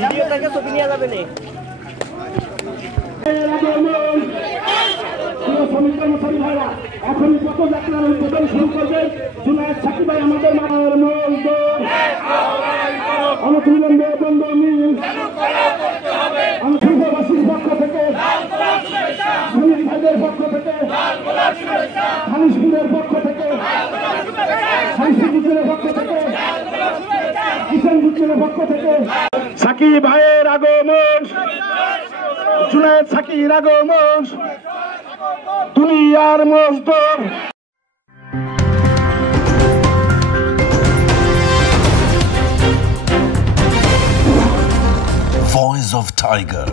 ভিডিওটাকে ছবি নিয়ে যাবে না এখন পথযাত্রার উদ্বোধন শুরু করবে জুনায়েদ সাকিব ভাই আমাদের মায়ের মূল অনতিবিলম্বে বন্ধ মিল অঞ্চলবাসীর পক্ষ থেকে শ্রমিক ভাইদের পক্ষ থেকে খালিশপুরের পক্ষ থেকে সাইসিগুজের পক্ষ থেকে কিষানগুজের পক্ষ থেকে সাকিব ভাইয়ের আগমন জুনায়েদ সাকির আগমন দুনিয়ার মজদুর Voice of Tiger.